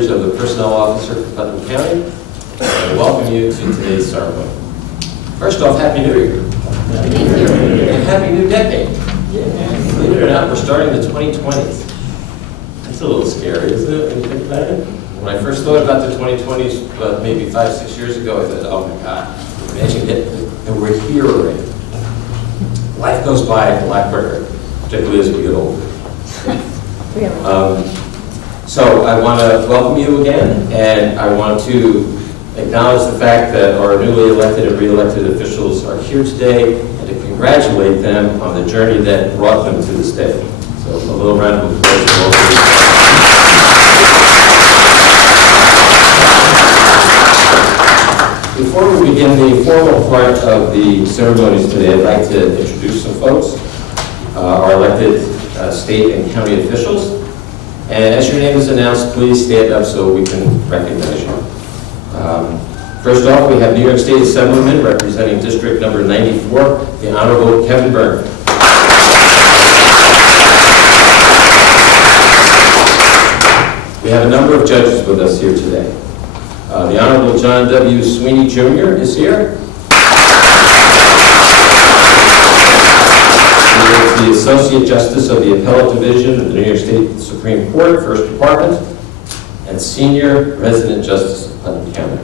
privilege of the Personnel Officer for Putnam County and welcome you to today's ceremony. First off, Happy New Year. Happy New Year. And Happy New Decade. Believe it or not, we're starting the 2020s. That's a little scary, isn't it, when you think about it? When I first thought about the 2020s, maybe 5-6 years ago, I thought, oh my God, imagine that we're here already. Life goes by a lot quicker, particularly as we get older. So I want to welcome you again, and I want to acknowledge the fact that our newly elected and re-elected officials are here today, and to congratulate them on the journey that brought them to this day. So a little round of applause for all of you. Before we begin the formal part of the ceremonies today, I'd like to introduce some folks, our elected state and county officials. And as your name is announced, please stand up so we can recognize you. First off, we have New York State Assemblyman representing District Number 94, the Honorable Kevin Byrne. We have a number of judges with us here today. The Honorable John W. Sweeney Jr. is here. He is the Associate Justice of the Appellate Division of the New York State Supreme Court, First Department, and Senior Resident Justice of Putnam County.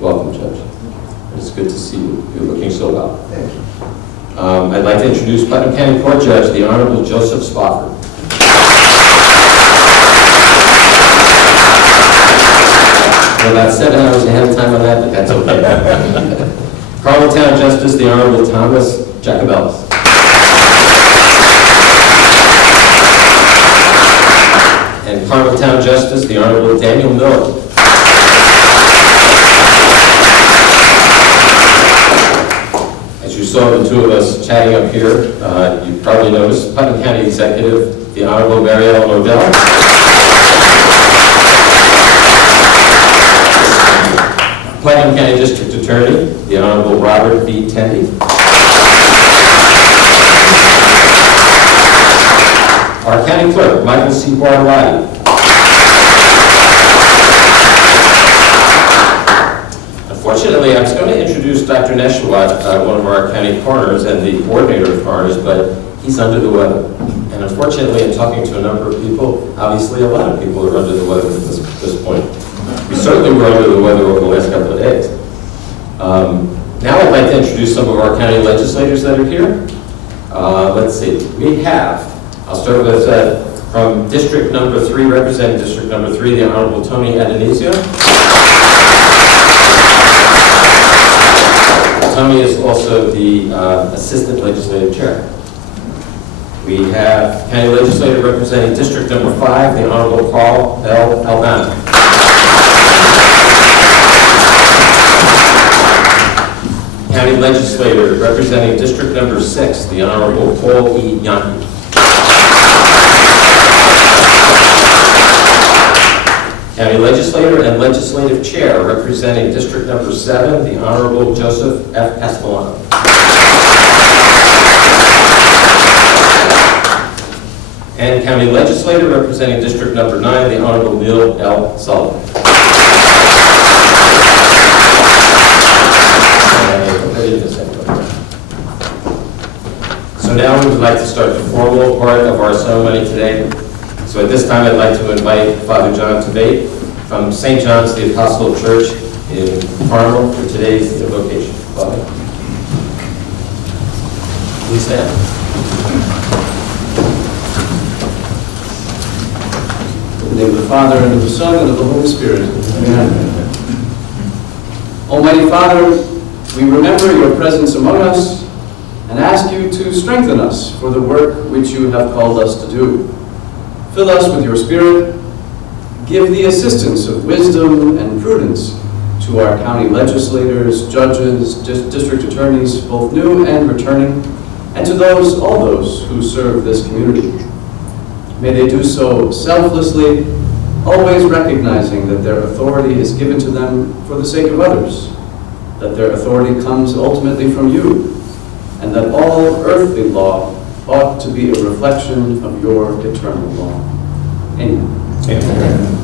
Welcome, Judge. It's good to see you. You're looking so well. Thank you. I'd like to introduce Putnam County Court Judge, the Honorable Joseph Spofford. We're about 7 hours ahead of time on that, but that's okay. Carlton Justice, the Honorable Thomas Jacobellis. And Carlton Justice, the Honorable Daniel Miller. As you saw the two of us chatting up here, you probably noticed Putnam County Executive, the Honorable Mary Ellen Odell. Putnam County District Attorney, the Honorable Robert B. Tendy. Our County Clerk, Michael C. Bartolotti. Unfortunately, I was going to introduce Dr. Neshawat, one of our county coroners and the coordinator of coroners, but he's under the weather. And unfortunately, in talking to a number of people, obviously a lot of people are under the weather at this point. We certainly were under the weather over the last couple of days. Now I'd like to introduce some of our county legislators that are here. Let's see, we have, I'll start with from District Number 3, representing District Number 3, the Honorable Tony Adonisio. Tony is also the Assistant Legislative Chair. We have County Legislator representing District Number 5, the Honorable Carl L. Albano. County Legislator representing District Number 6, the Honorable Paul E. Yankee. County Legislator and Legislative Chair representing District Number 7, the Honorable Joseph F. Castellano. And County Legislator representing District Number 9, the Honorable Neil L. Sullivan. So now we would like to start the formal part of our ceremony today. So at this time, I'd like to invite Father John Tabate from St. John's the Apostle Church in Carmel for today's invocation. Father, please stand. In the name of the Father, and of the Son, and of the Holy Spirit. Amen. Almighty Father, we remember your presence among us and ask you to strengthen us for the work which you have called us to do. Fill us with your Spirit. Give the assistance of wisdom and prudence to our county legislators, judges, district attorneys, both new and returning, and to all those who serve this community. May they do so selflessly, always recognizing that their authority is given to them for the sake of others, that their authority comes ultimately from you, and that all earthly law ought to be a reflection of your eternal law. Amen. Amen.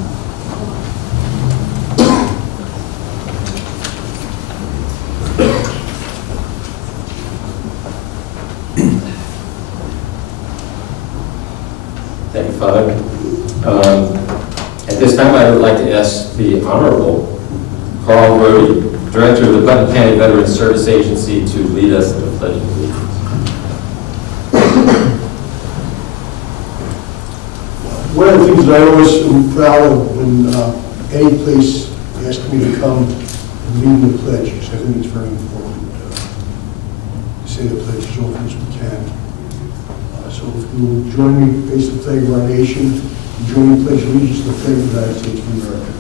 I would like to ask the Honorable Carl Brody, Director of the Putnam County Veterans Service Agency, to lead us in the Pledge of Allegiance. One of the things that I always am proud of when any place asks me to come and lead the pledge, because I think it's very important to say the pledge as often as we can. So if you will join me, face the flag of our nation, and join me in pledge allegiance to the flag of the United States of America.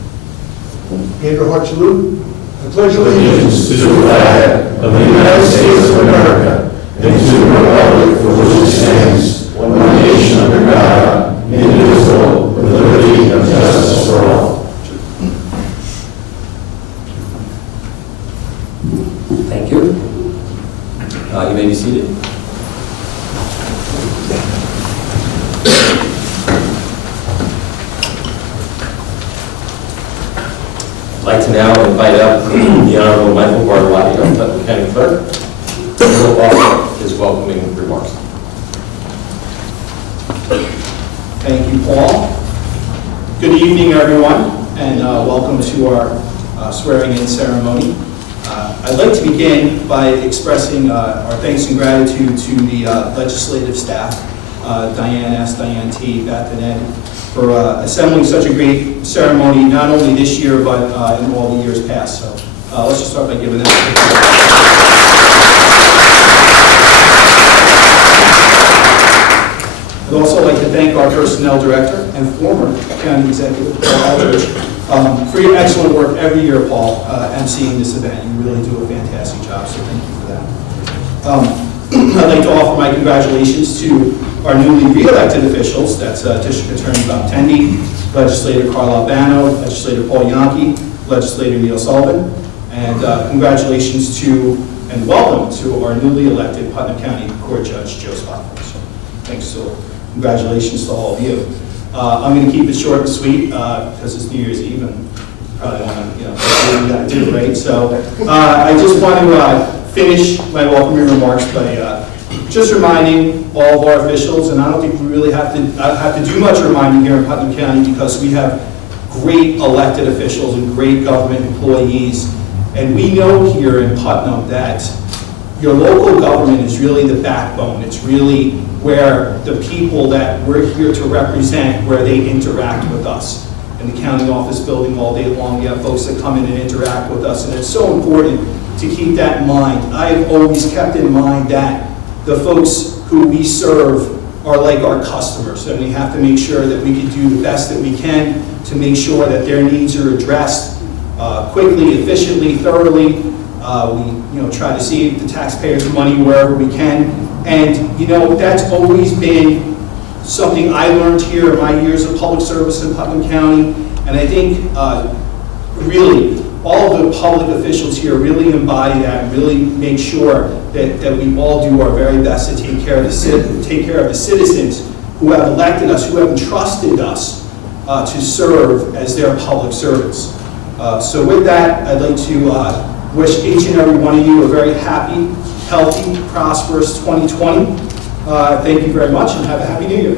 Hand your heart salute. I pledge allegiance to the flag of the United States of America and to the republic for which it stands, one nation under God, indivisible, with liberty and justice for all. Thank you. You may be seated. I'd like to now invite up the Honorable Michael Bartolotti, our Putnam County Clerk, who will offer his welcoming remarks. Thank you, Paul. Good evening, everyone, and welcome to our swearing-in ceremony. I'd like to begin by expressing our thanks and gratitude to the legislative staff, Diane S., Diane T., Beth, and Ed, for assembling such a great ceremony, not only this year, but in all the years past. So let's just start by giving them a I'd also like to thank our Personnel Director and former County Executive, Paul Aldridge, for your excellent work every year, Paul, emceeing this event. You really do a fantastic job, so thank you for that. I'd like to offer my congratulations to our newly re-elected officials. That's District Attorney Bob Tendy, Legislator Carl Albano, Legislator Paul Yonke, Legislator Neil Sullivan, and congratulations to and welcome to our newly elected Putnam County Court Judge Joe Spofford. So thanks, so congratulations to all of you. I'm going to keep it short and sweet because it's New Year's Eve and probably want to, do what we got to do, right? So I just want to finish my welcoming remarks by just reminding all of our officials, and I don't think we really have to do much reminding here in Putnam County because we have great elected officials and great government employees, and we know here in Putnam that your local government is really the backbone. It's really where the people that we're here to represent, where they interact with us. In the county office building all day long, you have folks that come in and interact with us, and it's so important to keep that in mind. I've always kept in mind that the folks who we serve are like our customers, and we have to make sure that we can do the best that we can to make sure that their needs are addressed quickly, efficiently, thoroughly. We try to save the taxpayers' money wherever we can. And, that's always been something I learned here in my years of public service in Putnam County. And I think, really, all of the public officials here really embody that and really make sure that we all do our very best to take care of the citizens who have elected us, who have entrusted us to serve as their public servants. So with that, I'd like to wish each and every one of you a very happy, healthy, prosperous 2020. Thank you very much and have a happy New Year.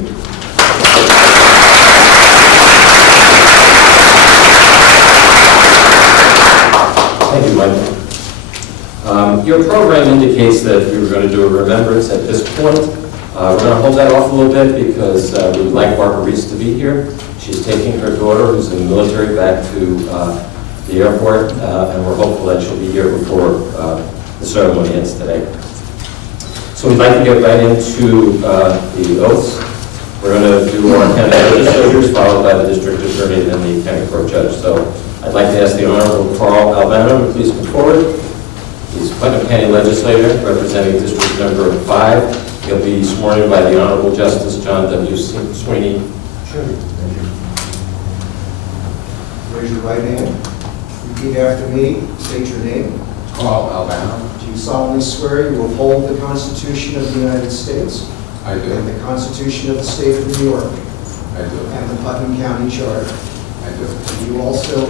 Thank you, Michael. Your program indicates that we were going to do a remembrance at this point. We're going to hold that off a little bit because we would like Barbara Reese to be here. She's taking her daughter, who's in the military, back to the airport, and we're hopeful that she'll be here before the ceremony ends today. So we'd like to get right into the oaths. We're going to do our county legislators, followed by the district attorney, and then the county court judge. So I'd like to ask the Honorable Carl Albano to please come forward. He's Putnam County legislator representing District Number 5. He'll be sworn in by the Honorable Justice John W. Sweeney. Sure. Raise your right hand. Repeat after me. State your name. Carl Albano. Do you solemnly swear you will uphold the Constitution of the United States I do. and the Constitution of the State of New York I do. and the Putnam County Charter? I do. Do you also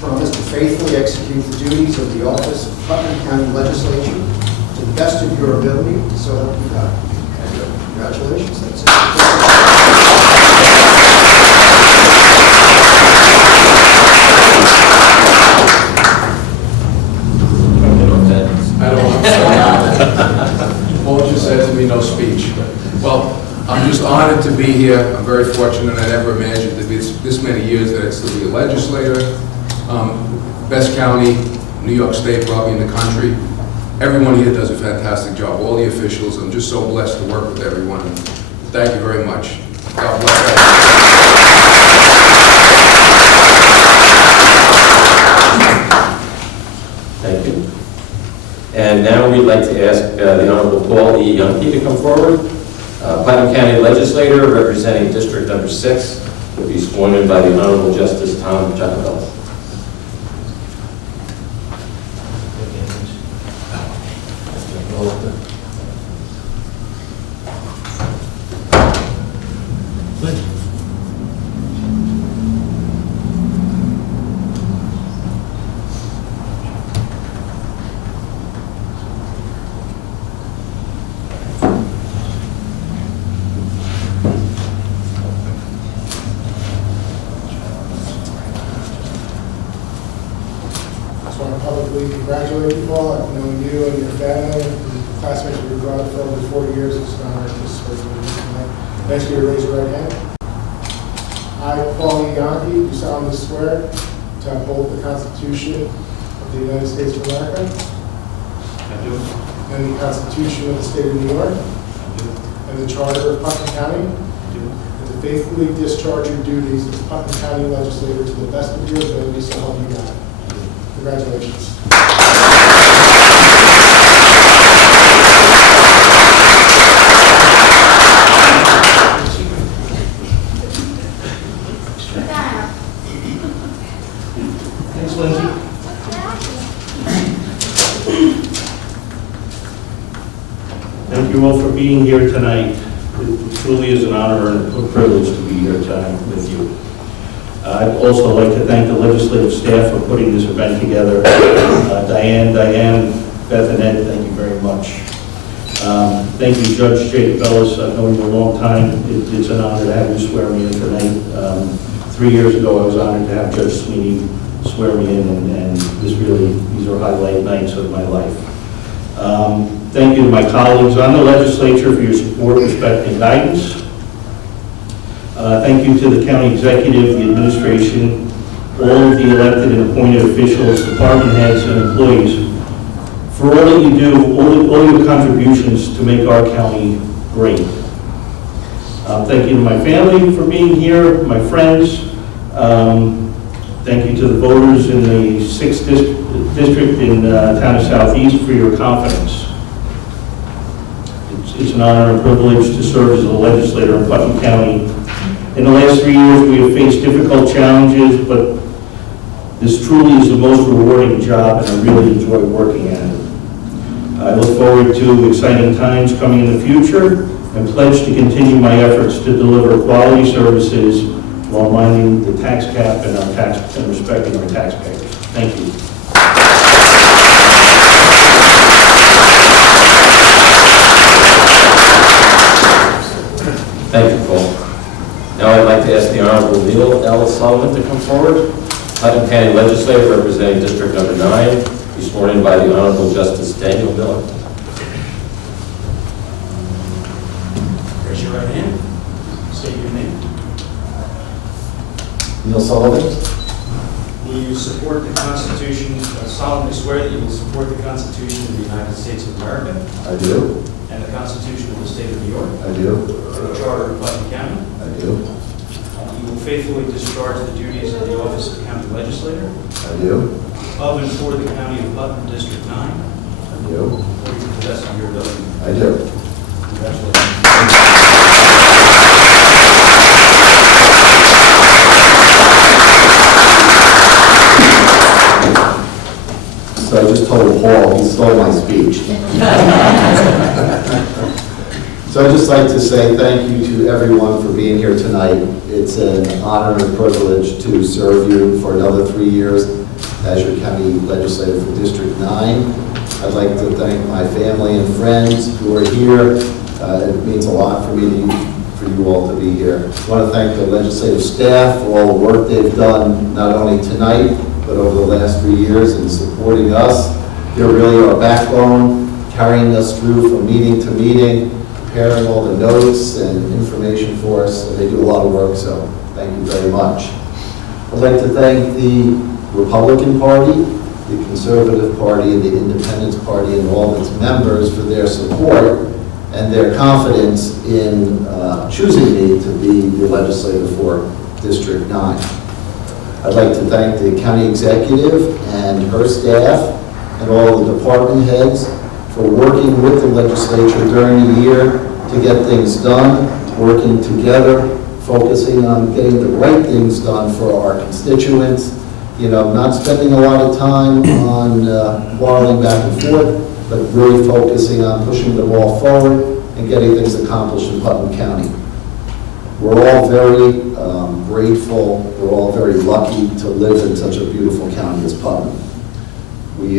promise to faithfully execute the duties of the office of Putnam County Legislature to the best of your ability, so help you God? I do. Congratulations. That's it. to be here. I'm very fortunate. I never imagined to be this many years that I'd still be a legislator. Best county, New York State, probably in the country. Everyone here does a fantastic job, all the officials. I'm just so blessed to work with everyone. Thank you very much. God bless Thank you. And now we'd like to ask the Honorable Paul E. Youngkey to come forward. Putnam County Legislator representing District Number 6 will be sworn in by the Honorable Justice Tom Jacobellis. I just want to publicly congratulate you all. I've known you and your family, and classmates of your brother for over 40 years. It's an honor to swear you in tonight. Ask you to raise your right hand. I, Paul E. Youngkey, do solemnly swear to uphold the Constitution of the United States of America. I do. And the Constitution of the State of New York. I do. And the Charter of Putnam County. I do. And to faithfully discharge your duties as Putnam County Legislator to the best of your ability, so help you God. Congratulations. Thanks, Lindsay. Thank you all for being here tonight. It truly is an honor and a privilege to be here tonight with you. I'd also like to thank the legislative staff for putting this event together. Diane, Beth, and Ed, thank you very much. Thank you, Judge Jacobellis. I've known you a long time. It's an honor to have you swear me in tonight. 3 years ago, I was honored to have Judge Sweeney swear me in, and these are highlight nights of my life. Thank you to my colleagues on the legislature for your support, respect, and guidance. Thank you to the county executive, the administration, all of the elected and appointed officials, department heads, and employees for all that you do, all your contributions to make our county great. Thank you to my family for being here, my friends. Thank you to the voters in the 6th district in town of Southeast for your confidence. It's an honor and privilege to serve as a legislator in Putnam County. In the last 3 years, we have faced difficult challenges, but this truly is the most rewarding job, and I really enjoy working at it. I look forward to exciting times coming in the future and pledge to continue my efforts to deliver quality services while minding the tax cap and respecting our taxpayers. Thank you. Thank you, Paul. Now I'd like to ask the Honorable Neil L. Sullivan to come forward. Putnam County Legislator representing District Number 9, be sworn in by the Honorable Justice Daniel Miller. Raise your right hand. State your name. Neil Sullivan, Will you support the Constitution, solemnly swear that you will support the Constitution of the United States of America I do. and the Constitution of the State of New York I do. and the Charter of Putnam County? I do. You will faithfully discharge the duties of the office of County Legislator I do. of and for the County of Putnam, District 9, I do. according to the best of your ability. I do. Congratulations. So I just told Paul, he stole my speech. So I'd just like to say thank you to everyone for being here tonight. It's an honor and a privilege to serve you for another 3 years as your county legislator for District 9. I'd like to thank my family and friends who are here. It means a lot for me for you all to be here. I want to thank the legislative staff for all the work they've done, not only tonight, but over the last 3 years in supporting us. They're really our backbone, carrying us through from meeting to meeting, preparing all the notes and information for us. They do a lot of work, so thank you very much. I'd like to thank the Republican Party, the Conservative Party, and the Independence Party, and all its members for their support and their confidence in choosing me to be the legislator for District 9. I'd like to thank the county executive and her staff and all the department heads for working with the legislature during the year to get things done, working together, focusing on getting the right things done for our constituents, not spending a lot of time on quarreling back and forth, but really focusing on pushing the ball forward and getting things accomplished in Putnam County. We're all very grateful, we're all very lucky to live in such a beautiful county as Putnam. We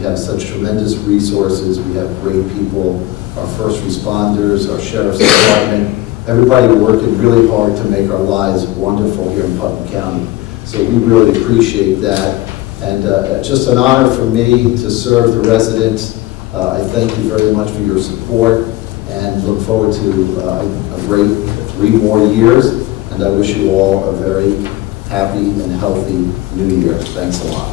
have such tremendous resources, we have great people, our first responders, our sheriff's department, everybody working really hard to make our lives wonderful here in Putnam County. So we really appreciate that. And just an honor for me to serve the residents. I thank you very much for your support and look forward to a great 3 more years. And I wish you all a very happy and healthy new year. Thanks a lot.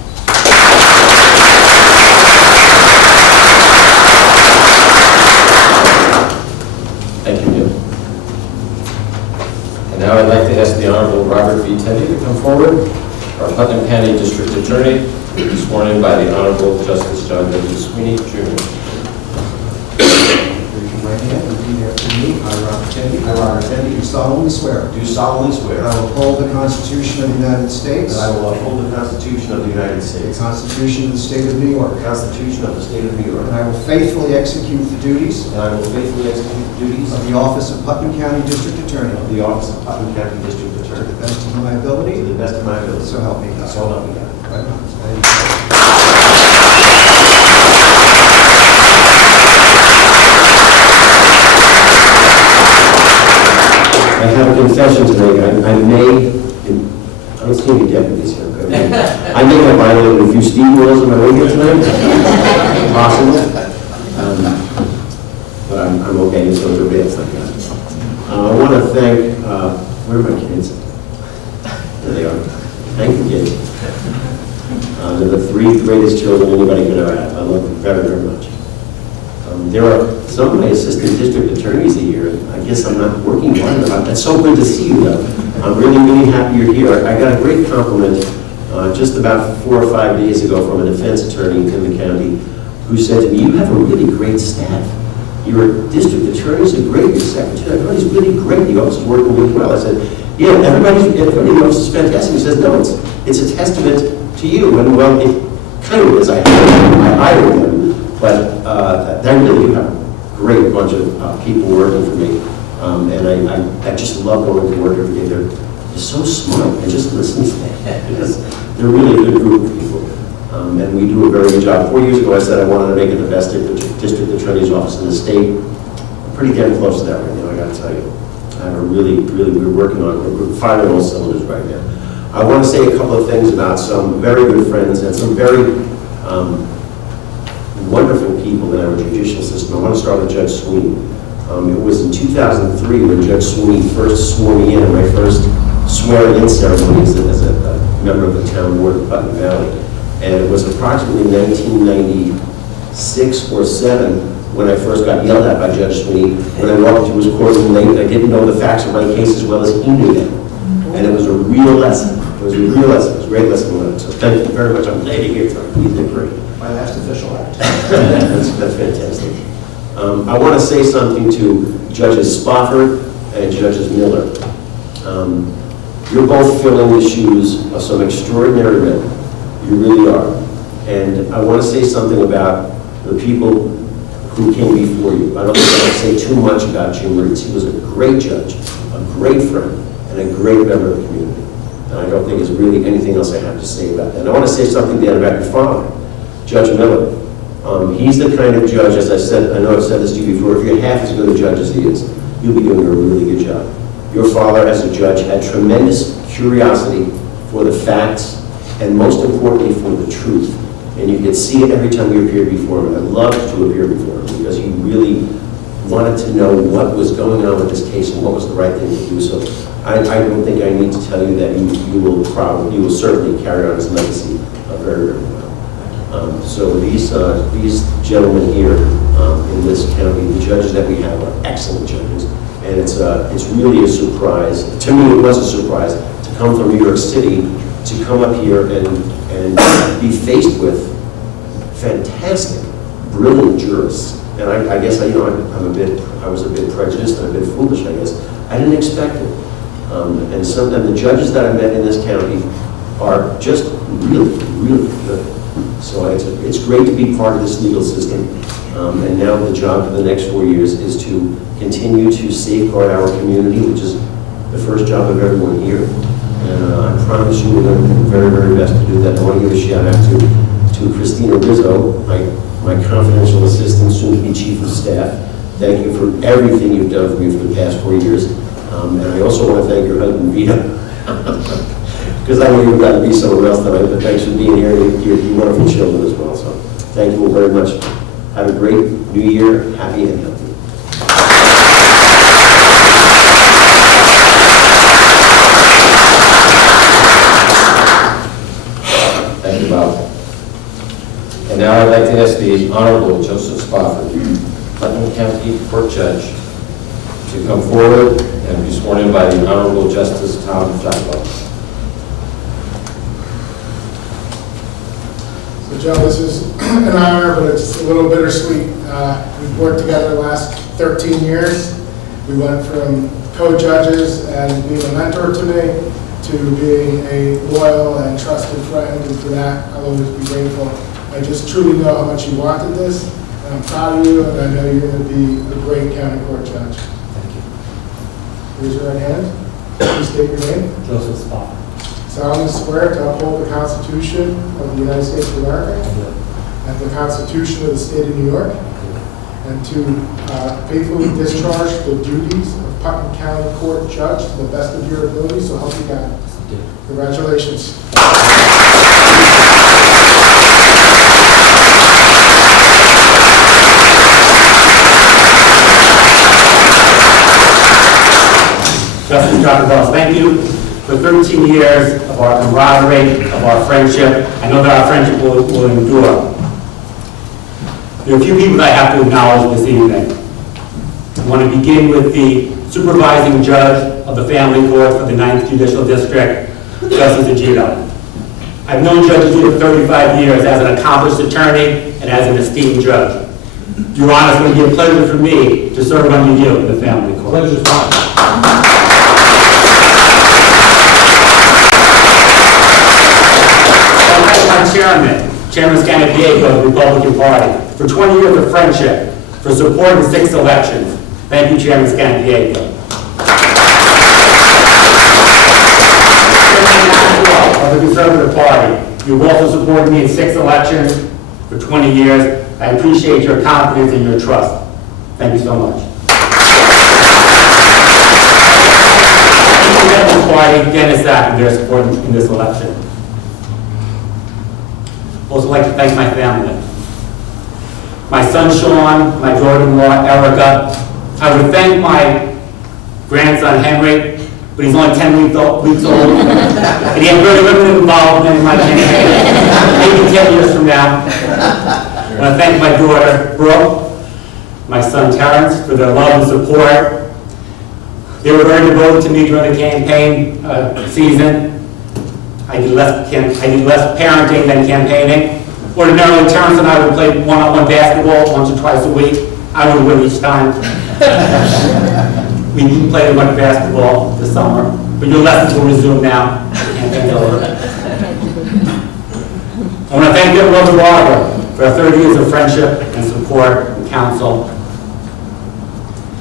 Thank you, Neil. And now I'd like to ask the Honorable Robert B. Teddy to come forward, our Putnam County District Attorney, to be sworn in by the Honorable Justice John W. Sweeney, Jr. Raise your right hand and repeat after me. I, Robert Kennedy. I, Robert Kennedy. Do solemnly swear. Do solemnly swear That I will uphold the Constitution of the United States. that I will uphold the Constitution of the United The States, Constitution of the State of New York. the Constitution of the State of New York, And I will faithfully execute the duties and I will faithfully execute the duties of the office of Putnam County District Attorney of the office of Putnam County District to Attorney the best of my to ability. the best of my ability. So help me God. So help me God. Right on. I have a confession to make. I don't see any deputies here. But I may have violated a few speed rules on my way here tonight. Possible. But I'm okay, it's no big deal. I want to thank, where are my kids? There they are. Thank you, kids. They're the 3 greatest children anybody could ever have. I love them very, very much. There are some of my assistant district attorneys here. I guess I'm not working hard enough. It's so good to see you, though. I'm really, really happy you're here. I got a great compliment just about 4 or 5 days ago from a defense attorney in the county who said to me, "You have a really great staff. Your district attorneys are great. Your secretary, everybody's really great. The office is working really well." I said, "Yeah, everybody in the office is fantastic." He says, "No, it's a testament to you." And well, it kind of is. I hired them, but they really do have a great bunch of people working for me. And I just love going to work every day. They're so smart. I just listen to them because they're really a good group of people. And we do a very good job. 4 years ago, I said I wanted to make it the best district attorney's office in the state. I'm pretty damn close to that right now, I got to tell you. We're working on it. We're firing all cylinders right now. I want to say a couple of things about some very good friends and some very wonderful people in our judicial system. I want to start with Judge Sweeney. It was in 2003 when Judge Sweeney first swore me in my first swearing-in ceremony as a member of the town board of Putnam Valley. And it was approximately 1996 or 7 when I first got yelled at by Judge Sweeney when I walked into his courtroom late. I didn't know the facts of my case as well as he knew them. And it was a real lesson. It was a real lesson. It was a great lesson learned. So thank you very much. I'm glad you're here tonight. You did great. My last official act. That's fantastic. I want to say something to Judges Spofford and Judges Miller. You're both filling the shoes of some extraordinary men. You really are. And I want to say something about the people who came before you. I don't think I want to say too much about Jim Reeds. He was a great judge, a great friend, and a great member of the community. And I don't think there's really anything else I have to say about that. And I want to say something Dan about your father, Judge Miller. He's the kind of judge, as I said, I know I've said this to you before, if you're half as good a judge as he is, you'll be doing a really good job. Your father, as a judge, had tremendous curiosity for the facts and most importantly for the truth. And you could see it every time you appeared before him. I loved to appear before him because he really wanted to know what was going on with this case and what was the right thing to do. So I don't think I need to tell you that you will certainly carry on his legacy very, very well. So these gentlemen here in this county, the judges that we have are excellent judges, and it's really a surprise. To me, it was a surprise to come from New York City to come up here and be faced with fantastic, brilliant jurists. And I guess I was a bit prejudiced and a bit foolish, I guess. I didn't expect it. And the judges that I met in this county are just really, really good. So it's great to be part of this legal system. And now the job for the next 4 years is to continue to safeguard our community, which is the first job of everyone here. And I promise you we're going to do the very, very best to do that. I want to give a shout out to Christina Rizzo, my confidential assistant, soon to be chief of staff. Thank you for everything you've done for me for the past 4 years. And I also want to thank your husband, Vito, because I know you've got to be somewhere else tonight, but thanks for being here. You're wonderful children as well. So thank you all very much. Have a great new year, happy and healthy. Thank you, Bob. And now I'd like to ask the Honorable Joseph Spofford, Putnam County Court Judge, to come forward and be sworn in by the Honorable Justice Tom Jacquelin. So Joe, this is an honor, but it's a little bittersweet. We've worked together the last 13 years. We went from co-judges and being a mentor to me to being a loyal and trusted friend, and for that I'll always be grateful. I just truly know how much you wanted this, and I'm proud of you, and I know you're going to be a great county court judge. Thank you. Raise your right hand. Please state your name. Joseph Spofford. Solemnly swear to uphold the Constitution of the United States of America and the Constitution of the State of New York, and to faithfully discharge the duties of Putnam County Court Judge to the best of your ability, so help you God. Congratulations. Justice Dr. Ross, thank you for 13 years of our camaraderie, of our friendship. I know that our friendship will endure. There are a few people that I have to acknowledge this evening. I want to begin with the supervising judge of the family court for the 9th Judicial District, Justice Agito. I've known Judge Agito for 35 years as an accomplished attorney and as an esteemed judge. Your Honor, it's going to be a pleasure for me to serve under you in the family court. Pleasure's mine. Chairman Scanapiego of the Republican Party, for 20 years of friendship, for support in 6 elections. Thank you, Chairman Scanapiego. Of the Conservative Party, you've also supported me in 6 elections for 20 years. I appreciate your confidence and your trust. Thank you so much. Party, Dennis Sack, and their support in this election. I'd also like to thank my family. My son Sean, my daughter-in-law Erica. I would thank my grandson Henry, but he's only 10 weeks old, and he had very limited involvement in my campaign. Maybe 10 years from now. I want to thank my daughter Brooke, my son Terrence for their love and support. They were very devoted to me during the campaign season. I did less parenting than campaigning. Ordinarily, Terrence and I would play one-on-one basketball once or twice a week. I would win each time. We didn't play much basketball this summer, but your lessons will resume now. The campaign's over. I want to thank your brother Barbara for our 30 years of friendship and support and counsel.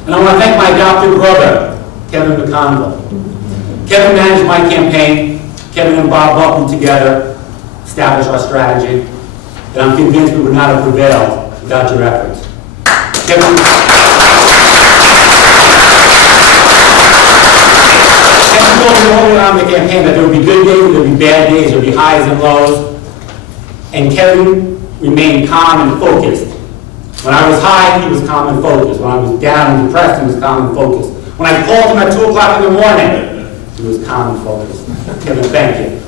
And I want to thank my adopted brother, Kevin McConville. Kevin managed my campaign. Kevin and Bob helped me together establish our strategy, and I'm convinced we would not have prevailed without your efforts. Kevin told me early on in the campaign that there would be good days, there would be bad days, there would be highs and lows, and Kevin remained calm and focused When I was high, he was calm and focused. When I was down and depressed, he was calm and focused. When I called him at 2 o'clock in the morning, he was calm and focused. Kevin, thank you.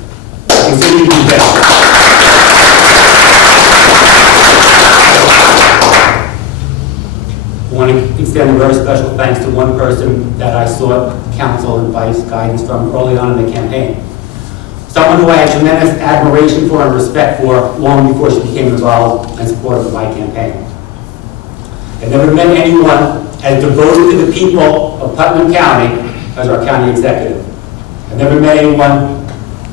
Continue to be better. I want to extend a very special thanks to one person that I sought counsel, advice, guidance from early on in the campaign. Someone who I had tremendous admiration for and respect for long before she became involved and supportive of my campaign. I've never met anyone as devoted to the people of Putnam County as our county executive. I've never met anyone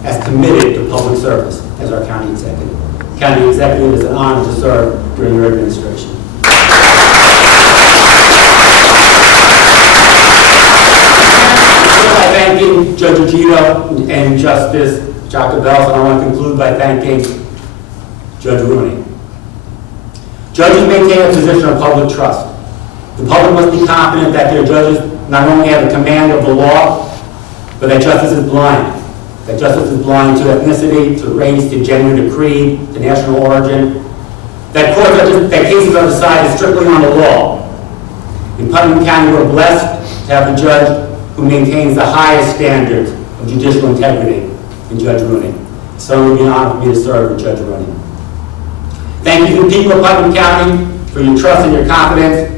as committed to public service as our county executive. County executive is an honor to serve during your administration. By thanking Judge Agito and Justice Jacobells, and I want to conclude by thanking Judge Rooney. Judges maintain a position of public trust. The public must be confident that their judges not only have a command of the law, but that justice is blind. That justice is blind to ethnicity, to race, to gender, to creed, to national origin. That cases are decided strictly on the law. In Putnam County, we're blessed to have a judge who maintains the highest standards of judicial integrity in Judge Rooney. So it would be an honor for me to serve with Judge Rooney. Thank you to the people of Putnam County for your trust and your confidence.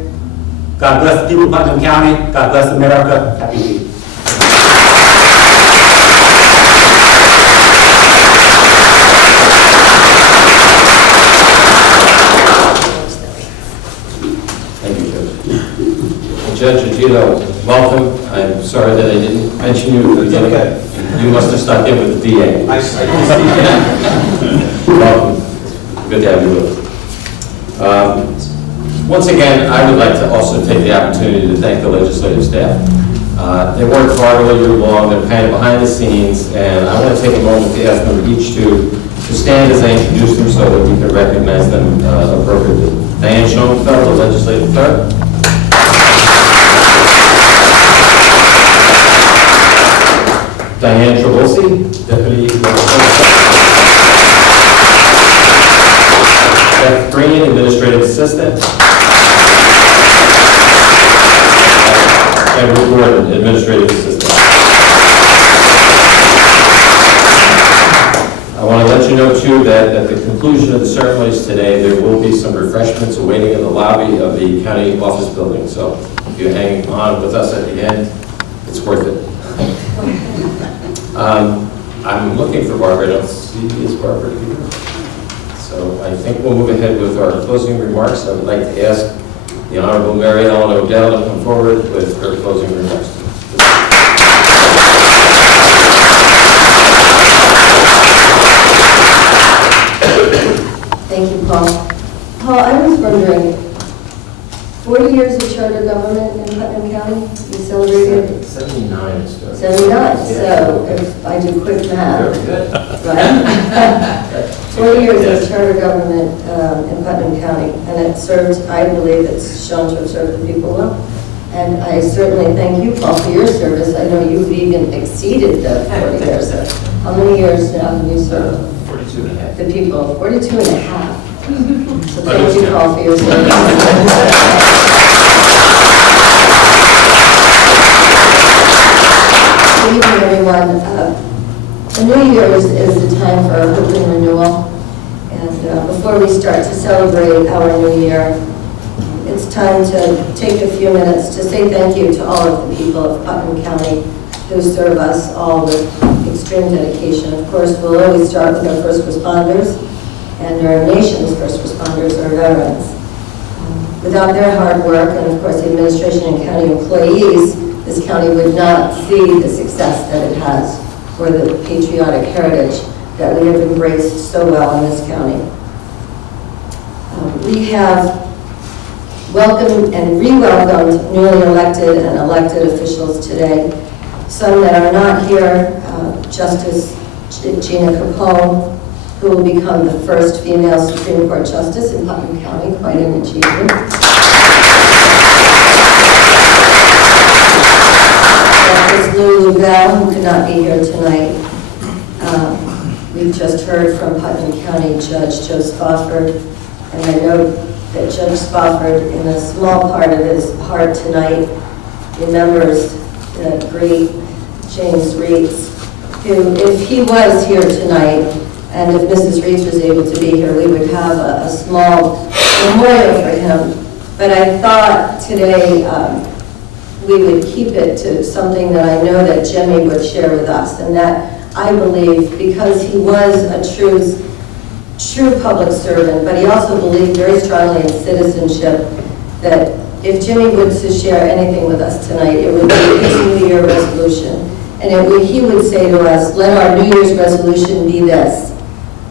God bless the people of Putnam County. God bless America. Happy New Year. Thank you, Judge. Judge Agito, welcome. I'm sorry that I didn't mention you at the beginning. Okay. You must have stuck in with the DA. Welcome. Good to have you with us. Once again, I would like to also take the opportunity to thank the legislative staff. They work hard all year long. They're kind of behind the scenes, and I want to take a moment to ask them each to stand as I introduce them so that we can recognize them appropriately. Diane Schoenfeld, the legislative clerk. Diane Travolsi, Deputy Legislative. Beth Green, Administrative Assistant. Edward Gordon, Administrative Assistant. I want to let you know, too, that at the conclusion of the ceremonies today, there will be some refreshments awaiting in the lobby of the county office building. So if you hang on with us at the end, it's worth it. I'm looking for Barbara. I don't see is Barbara here. So I think we'll move ahead with our closing remarks. I would like to ask the Honorable Mary Ellen Odell to come forward with her closing remarks. Thank you, Paul. Paul, I was wondering, 40 years of charter government in Putnam County, you celebrated? 79 it started. 79, so if I do quick math, Very good. right? 40 years of charter government in Putnam County, and it served, I believe it's shown to have served the people well. And I certainly thank you, Paul, for your service. I know you've even exceeded the 40 years. How many years now have you served? 42 and a half. The people, 42 and a half. So thank you, Paul, for your service. Good evening, everyone. The New Year's is the time for hope and renewal. And before we start to celebrate our New Year, it's time to take a few minutes to say thank you to all of the people of Putnam County who serve us all with extreme dedication. Of course, we'll always start with our first responders, and our nation's first responders are veterans. Without their hard work, and of course the administration and county employees, this county would not see the success that it has for the patriotic heritage that we have embraced so well in this county. We have welcomed and re-welcomed newly elected and elected officials today. Some that are not here, Justice Gina Capone, who will become the first female Supreme Court Justice in Putnam County, quite an achievement. Justice Lou Lubell, who could not be here tonight. We've just heard from Putnam County Judge Joe Spofford, and I know that Judge Spofford, in a small part of his heart tonight, remembers the great James Reitz, who, if he was here tonight, and if Mrs. Reitz was able to be here, we would have a small memorial for him. But I thought today we would keep it to something that I know that Jimmy would share with us, and that I believe, because he was a true public servant, but he also believed very strongly in citizenship, that if Jimmy was to share anything with us tonight, it would be his New Year resolution. And he would say to us, let our New Year's resolution be this: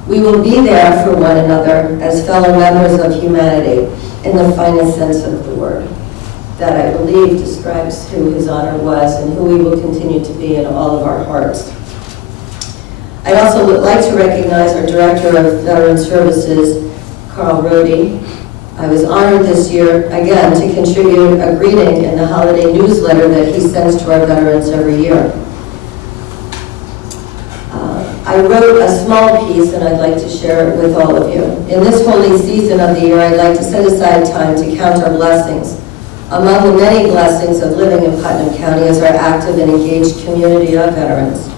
we will be there for one another as fellow members of humanity in the finest sense of the word. That, I believe, describes who His Honor was and who we will continue to be in all of our hearts. I'd also would like to recognize our Director of Veteran Services, Carl Rohde. I was honored this year, again, to contribute a greeting in the holiday newsletter that he sends to our veterans every year. I wrote a small piece, and I'd like to share it with all of you. In this holy season of the year, I'd like to set aside time to count our blessings. Among the many blessings of living in Putnam County is our active and engaged community of veterans.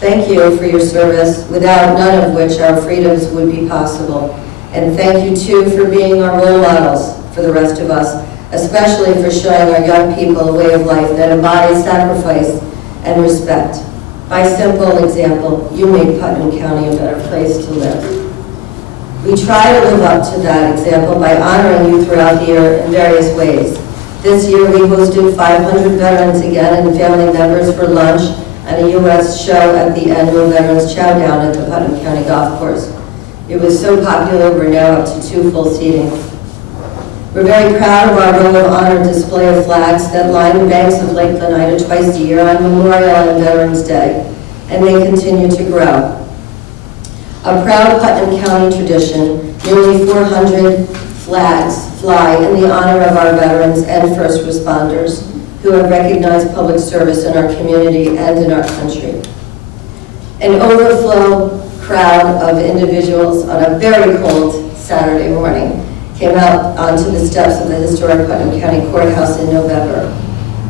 Thank you for your service, without none of which our freedoms would be possible. And thank you, too, for being our role models for the rest of us, especially for showing our young people a way of life that embodies sacrifice and respect. By simple example, you make Putnam County a better place to live. We try to live up to that example by honoring you throughout the year in various ways. This year, we hosted 500 veterans again and family members for lunch and a U.S. show at the annual Veterans Chow Down at the Putnam County Golf Course. It was so popular, we're now up to 2 full seating. We're very proud of our row of honor display of flags that line the banks of Lake Oneida twice a year on Memorial and Veterans Day, and they continue to grow. A proud Putnam County tradition, nearly 400 flags fly in the honor of our veterans and first responders who have recognized public service in our community and in our country. An overflow crowd of individuals on a very cold Saturday morning came out onto the steps of the historic Putnam County Courthouse in November,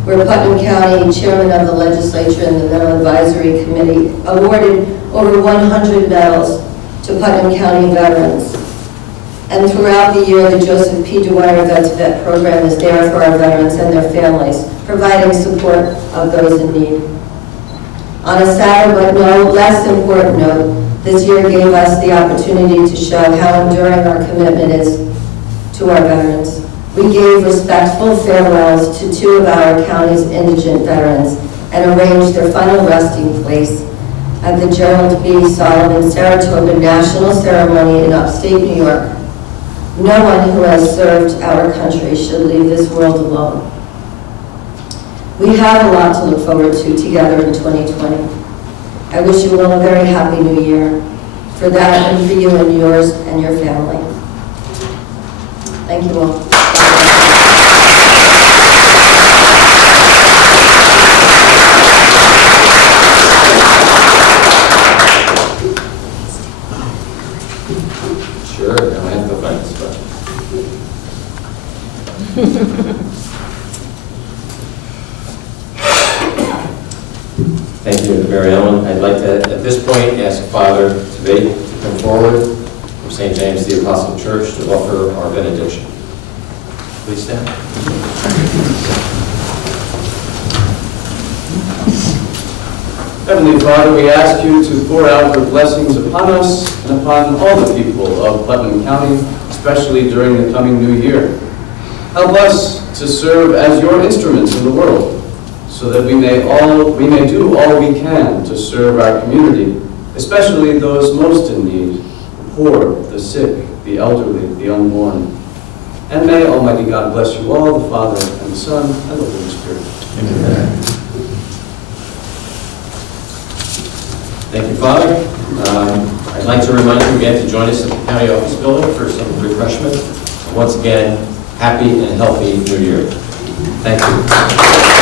where Putnam County Chairman of the Legislature and the Mental Advisory Committee awarded over 100 medals to Putnam County veterans. And throughout the year, the Joseph P. Dwyer Vets Vet program is there for our veterans and their families, providing support of those in need. On a sadder but no less important note, this year gave us the opportunity to show how enduring our commitment is to our veterans. We gave respectful farewells to 2 of our county's indigent veterans and arranged their final resting place at the Gerald B. Solomon Saratoga National Ceremony in upstate New York. No one who has served our country should leave this world alone. We have a lot to look forward to together in 2020. I wish you all a very happy new year, for that and for you and yours and your family. Thank you all. Sure, now I have to find this spot. Thank you, Mary Ellen. I'd like to, at this point, ask Father Tveit to come forward from St. James the Apostle Church to offer our benediction. Please stand. Heavenly Father, we ask you to pour out your blessings upon us and upon all the people of Putnam County, especially during the coming new year. Help us to serve as your instruments in the world, so that we may do all we can to serve our community, especially those most in need, the poor, the sick, the elderly, the unborn. And may Almighty God bless you all, the Father, and the Son, and the Holy Spirit. Amen. Thank you, Father. I'd like to remind you again to join us at the County Office Building for some refreshments. Once again, happy and healthy New Year. Thank you.